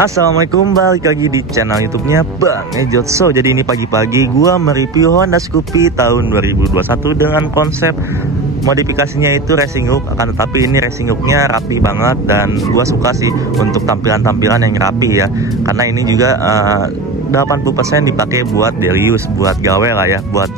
Assalamualaikum, balik lagi di channel YouTube-nya Bang Ejot. So, jadi ini pagi-pagi gua mereview Honda Scoopy tahun 2021 dengan konsep modifikasinya itu racing hook. Akan tetapi ini racing hooknya rapi banget dan gua suka sih untuk tampilan-tampilan yang rapi ya. Karena ini juga 80% dipakai buat daily use, buat gawe lah ya, buat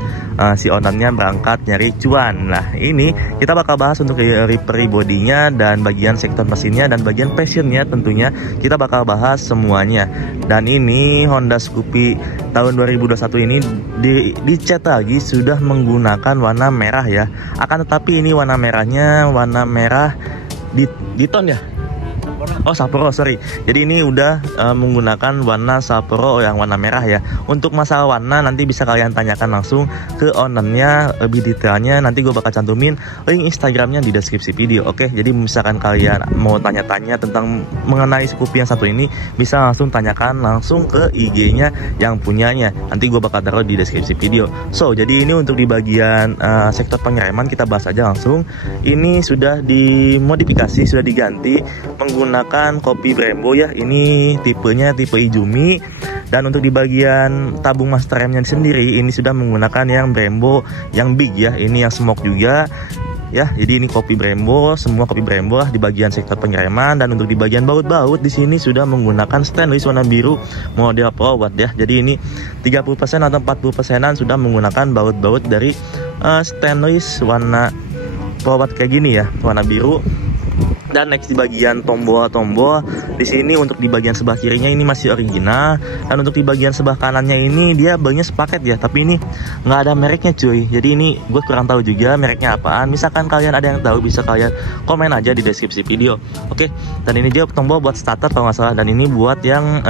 si ownernya berangkat nyari cuan. Nah, ini kita bakal bahas untuk repair bodinya dan bagian sektor mesinnya dan bagian passionnya, tentunya kita bakal bahas semuanya. Dan ini Honda Scoopy tahun 2021 ini dicat lagi sudah menggunakan warna merah ya. Akan tetapi ini warna merahnya warna merah di ton ya. Oh, Sapporo, sorry. Jadi ini udah menggunakan warna Sapporo yang warna merah ya. Untuk masalah warna nanti bisa kalian tanyakan langsung ke ownernya lebih detailnya. Nanti gue bakal cantumin link Instagramnya di deskripsi video. Oke, jadi misalkan kalian mau tanya-tanya tentang mengenai Scoopy yang satu ini, bisa langsung tanyakan langsung ke IG-nya yang punyanya. Nanti gue bakal taruh di deskripsi video. So, jadi ini untuk di bagian sektor pengereman kita bahas aja langsung. Ini sudah dimodifikasi, sudah diganti menggunakan kopi Brembo ya. Ini tipenya tipe Izumi. Dan untuk di bagian tabung master remnya sendiri ini sudah menggunakan yang Brembo yang big ya. Ini yang smoke juga ya. Jadi ini kopi Brembo, semua kopi Brembo di bagian sektor pengereman. Dan untuk di bagian baut-baut di sini sudah menggunakan stainless warna biru model Pro-Watt ya. Jadi ini 30% atau 40%-an sudah menggunakan baut-baut dari stainless warna Pro-Watt kayak gini ya, warna biru. Dan next di bagian tombol-tombol di sini untuk di bagian sebelah kirinya ini masih original, dan untuk di bagian sebelah kanannya ini dia banyak sepaket ya, tapi ini nggak ada mereknya cuy. Jadi ini gue kurang tahu juga mereknya apaan. Misalkan kalian ada yang tahu bisa kalian komen aja di deskripsi video. Oke, dan ini dia tombol buat starter kalau nggak salah, dan ini buat yang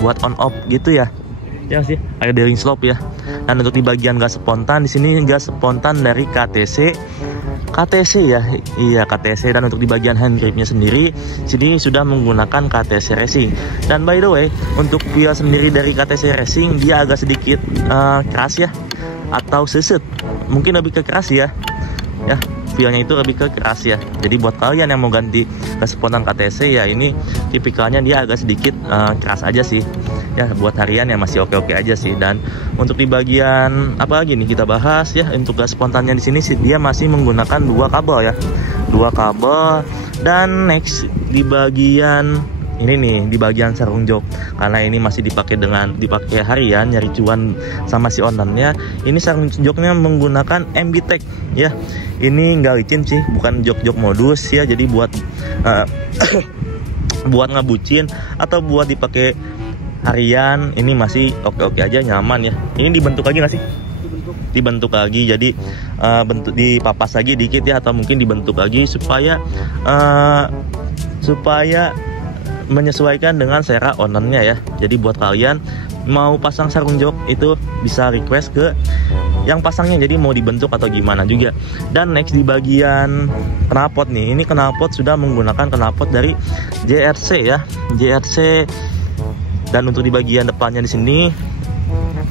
buat on off gitu ya. Ya sih, ada bearing slope ya. Dan untuk di bagian gas spontan di sini gas spontan dari KTC ya, iya KTC. Dan untuk di bagian hand gripnya sendiri sini sudah menggunakan KTC Racing. Dan by the way untuk feel sendiri dari KTC Racing dia agak sedikit keras ya, atau seset, mungkin lebih ke keras ya. Ya, feelnya itu lebih ke keras ya. Jadi buat kalian yang mau ganti gas spontan KTC ya, ini tipikalnya dia agak sedikit keras aja sih ya. Buat harian ya masih oke-oke aja sih. Dan untuk di bagian apa lagi nih kita bahas ya, untuk gas spontannya di sini sih dia masih menggunakan dua kabel ya, dua kabel. Dan next di bagian ini nih, di bagian sarung jok, karena ini masih dipakai harian nyari cuan sama si ownernya. Ini sarung joknya menggunakan MB Tech ya. Ini nggak licin sih, bukan jok-jok modus ya. Jadi buat buat ngebucin atau buat dipakai harian ini masih oke-oke aja, nyaman ya. Ini dibentuk lagi nggak sih? Dibentuk lagi, jadi bentuk dipapas lagi dikit ya, atau mungkin dibentuk lagi supaya menyesuaikan dengan selera ownernya ya. Jadi buat kalian mau pasang sarung jok itu bisa request ke yang pasangnya, jadi mau dibentuk atau gimana juga. Dan next di bagian knalpot nih, ini knalpot sudah menggunakan knalpot dari JRC ya, JRC. Dan untuk di bagian depannya di sini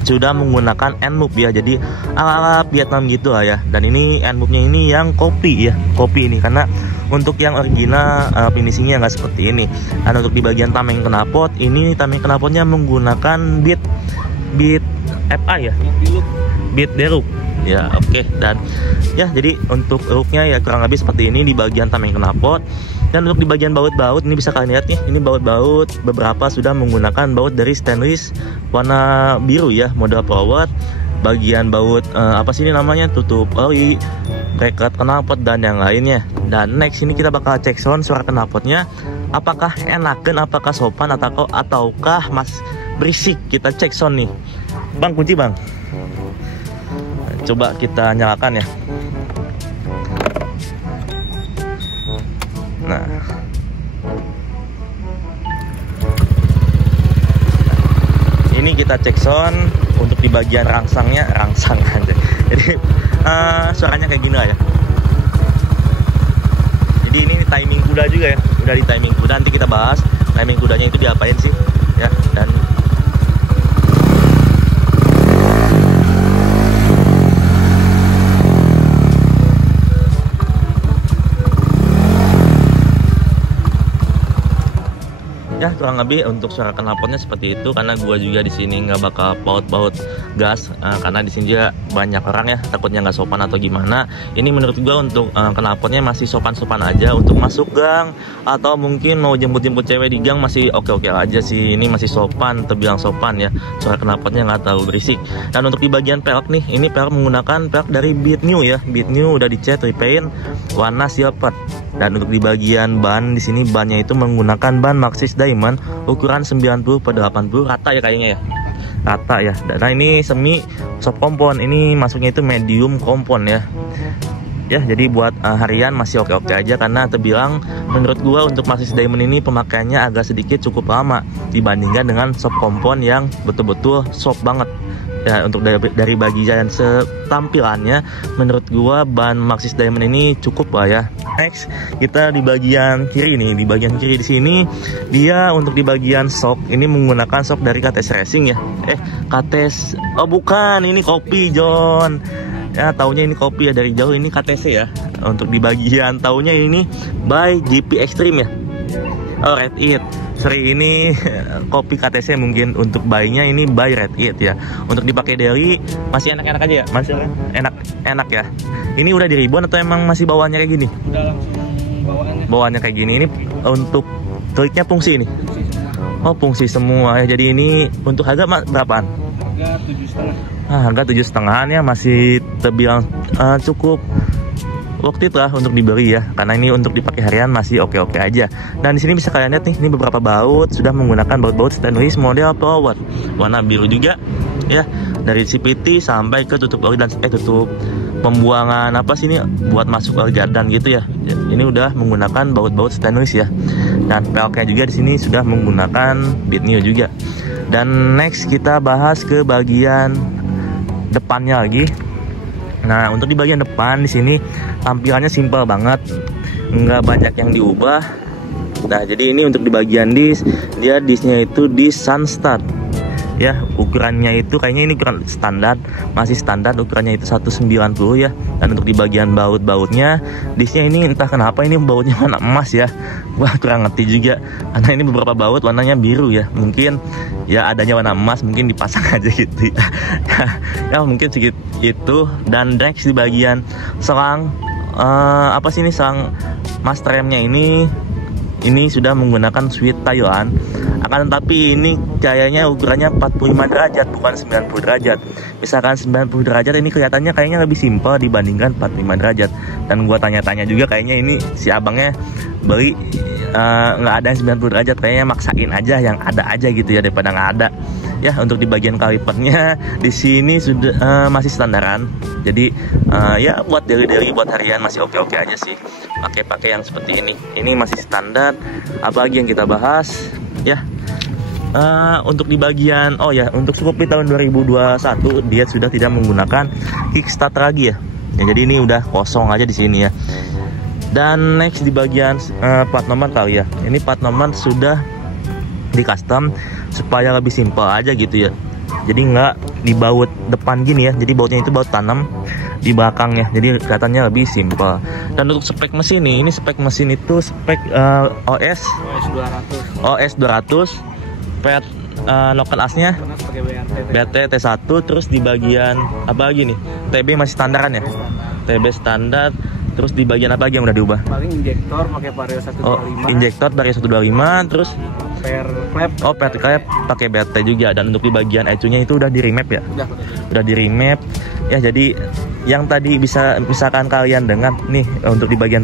sudah menggunakan end loop ya, jadi ala-ala Vietnam gitu lah ya. Dan ini end loopnya ini yang kopi ya, kopi ini, karena untuk yang original finishingnya nggak seperti ini. Dan untuk di bagian tameng knalpot ini, tameng knalpotnya menggunakan Beat FA ya, Beat Derup ya. Oke, dan ya jadi untuk looknya ya kurang lebih seperti ini di bagian tameng knalpot. Dan untuk di bagian baut-baut ini bisa kalian lihat nih, ini baut-baut beberapa sudah menggunakan baut dari stainless warna biru ya, model Pro-Watt. Bagian baut apa sih ini namanya, tutup oli, bracket knalpot dan yang lainnya. Dan next ini kita bakal cek sound suara knalpotnya, apakah enakan, apakah sopan, ataukah mas berisik. Kita cek sound nih bang, kunci bang, coba kita nyalakan ya. Nah, ini kita cek sound untuk di bagian rangsangnya, rangsang aja. Jadi suaranya kayak gini lah ya. Jadi ini timing kuda juga ya, udah di timing kuda. Nanti kita bahas timing kudanya itu diapain sih ya. Dan ya ya kurang lebih untuk suara knalpotnya seperti itu, karena gua juga di sini nggak bakal baut gas karena di sini juga banyak orang ya, takutnya nggak sopan atau gimana. Ini menurut gua untuk knalpotnya masih sopan-sopan aja untuk masuk gang atau mungkin mau jemput cewek di gang masih oke-oke aja sih. Ini masih sopan, terbilang sopan ya. Suara knalpotnya nggak terlalu berisik. Dan untuk di bagian pelek nih, ini pelek menggunakan pelek dari Beat New ya. Beat New udah dicat, repaint, warna silver. Dan untuk di bagian ban di sini bannya itu menggunakan ban Maxxis Diamond ukuran 90/80, rata ya kayaknya ya. Rata ya. Nah ini semi soft kompon, ini masuknya itu medium kompon ya. Ya jadi buat harian masih oke-oke aja, karena terbilang menurut gua untuk Maxxis Diamond ini pemakaiannya agak sedikit cukup lama dibandingkan dengan soft kompon yang betul-betul soft banget. Ya untuk dari bagian tampilannya menurut gua ban Maxxis Diamond ini cukup lah ya. Next kita di bagian kiri nih, di bagian kiri di sini dia untuk di bagian shock ini menggunakan shock dari KTS Racing ya. KTS, oh bukan, ini kopi John. Ya taunya ini kopi ya, dari jauh ini KTC ya. Untuk di bagian taunya ini by GP Extreme ya. Oh Red It, sorry ini kopi KTC mungkin. Untuk buy-nya ini buy Red It ya. Untuk dipakai daily masih enak-enak aja ya, masih enak ya. Ini udah di ribbon atau emang masih bawaannya kayak gini? Udah langsung bawaannya kayak gini. Ini untuk kliknya fungsi ini. Oh fungsi semua ya. Jadi ini untuk harga berapaan? Harga 7,5. Harga 7,5 ya, masih terbilang cukup worth it lah untuk dibeli ya, karena ini untuk dipakai harian masih oke-oke aja. Dan di sini bisa kalian lihat nih, ini beberapa baut sudah menggunakan baut stainless model power warna biru juga ya, dari CPT sampai ke tutup oli dan tutup pembuangan apa sih ini buat masuk oli gardan gitu ya. Ini udah menggunakan baut stainless ya, dan peleknya juga di sini sudah menggunakan Beat New juga. Dan next kita bahas ke bagian depannya lagi. Nah untuk di bagian depan di sini tampilannya simpel banget, nggak banyak yang diubah. Nah jadi ini untuk di bagian disk, dia disknya itu disk Sunstart ya. Ukurannya itu kayaknya ini ukuran standar, masih standar, ukurannya itu 190 ya. Dan untuk di bagian baut-bautnya disknya ini entah kenapa ini bautnya warna emas ya. Wah kurang ngerti juga, karena ini beberapa baut warnanya biru ya. Mungkin ya adanya warna emas, mungkin dipasang aja gitu ya. Ya mungkin sedikit itu. Dan next di bagian selang apa sih ini, selang master remnya ini sudah menggunakan sweet Thailand. Akan tetapi ini kayaknya ukurannya 45 derajat bukan 90 derajat. Misalkan 90 derajat ini kelihatannya kayaknya lebih simpel dibandingkan 45 derajat. Dan gua tanya-tanya juga, kayaknya ini si abangnya beli nggak ada yang 90 derajat, kayaknya maksain aja yang ada aja gitu ya, daripada nggak ada. Ya untuk di bagian kalipernya di sini sudah masih standaran. Jadi ya buat daily buat harian masih oke-oke aja sih. Pakai yang seperti ini. Ini masih standar. Apalagi yang kita bahas ya. Untuk di bagian untuk Scoopy tahun 2021 dia sudah tidak menggunakan kickstart lagi ya. Jadi ini udah kosong aja di sini ya. Dan next di bagian plat nomor kali ya. Ini plat nomor sudah di custom supaya lebih simpel aja gitu ya. Jadi nggak di baut depan gini ya. Jadi bautnya itu baut tanam di belakang ya. Jadi kelihatannya lebih simpel. Dan untuk spek mesin nih, ini spek mesin itu spek OS 200 pet local asnya BT T1. Terus di bagian apa lagi nih, TB masih standaran ya, TB standar. Terus di bagian apa lagi yang udah diubah? Paling injektor pakai Vario 125. Oh, injektor Vario 125. Terus pair clap pakai BT juga. Dan untuk di bagian ECU-nya itu udah di remap ya? Udah di remap ya. Jadi yang tadi misalkan kalian dengar nih untuk di bagian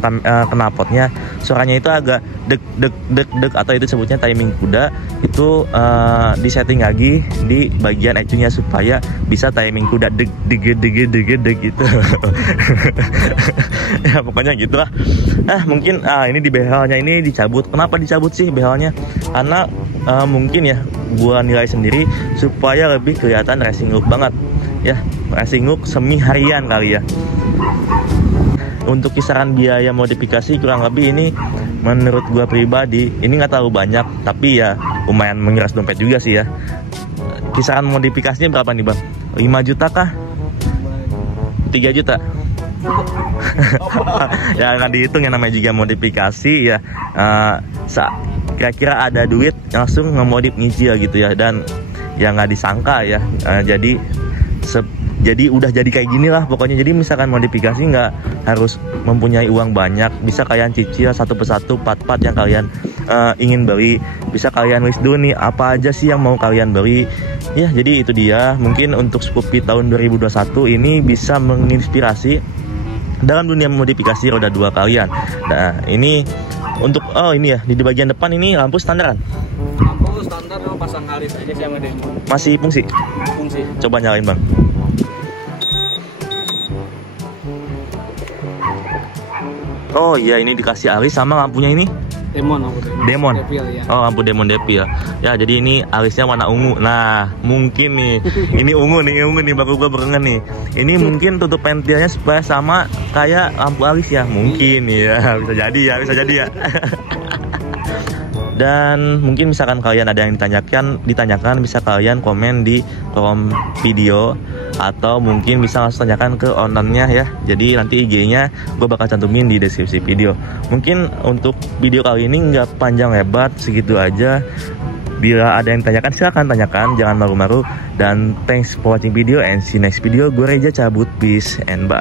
knalpotnya suaranya itu agak deg atau itu sebutnya timing kuda, itu disetting lagi di bagian ECU-nya supaya bisa timing kuda deg gitu. Ya pokoknya gitulah. Mungkin ini di behelnya ini dicabut. Kenapa dicabut sih behelnya? Karena mungkin ya gua nilai sendiri supaya lebih kelihatan racing look banget ya, racing look semi harian kali ya. Untuk kisaran biaya modifikasi kurang lebih ini menurut gua pribadi ini nggak terlalu banyak, tapi ya lumayan menguras dompet juga sih ya. Kisaran modifikasinya berapa nih bang? 5 juta kah? 3 juta? Ya nggak dihitung yang namanya juga modifikasi ya. Kira-kira ada duit langsung ngemodif nyicil gitu ya, dan ya nggak disangka ya. Jadi udah jadi kayak gini lah pokoknya. Jadi misalkan modifikasi nggak harus mempunyai uang banyak, bisa kalian cicil satu persatu part-part yang kalian ingin beli. Bisa kalian list dulu nih apa aja sih yang mau kalian beli. Ya jadi itu dia, mungkin untuk Scoopy tahun 2021 ini bisa menginspirasi dalam dunia modifikasi roda 2 kalian. Nah ini untuk ini ya, di bagian depan ini lampu standaran. Lampu standar pasang alis aja sih sama demo. Masih fungsi? Fungsi. Coba nyalain bang. Oh iya, ini dikasih alis sama lampunya ini Demon. Devil, ya. Oh, lampu Demon Devil. Ya, jadi ini alisnya warna ungu. Nah, mungkin nih, ini ungu nih, baru gue berengen nih. Ini mungkin tutup pentilnya supaya sama kayak lampu alis ya, mungkin ya, bisa jadi ya. Dan mungkin misalkan kalian ada yang ditanyakan bisa kalian komen di kolom video, atau mungkin bisa langsung tanyakan ke ownernya ya. Jadi nanti IG-nya gue bakal cantumin di deskripsi video. Mungkin untuk video kali ini nggak panjang lebar, segitu aja. Bila ada yang tanyakan silahkan tanyakan, jangan malu-malu. Dan thanks for watching video and see next video. Gue Reja cabut, peace and bye.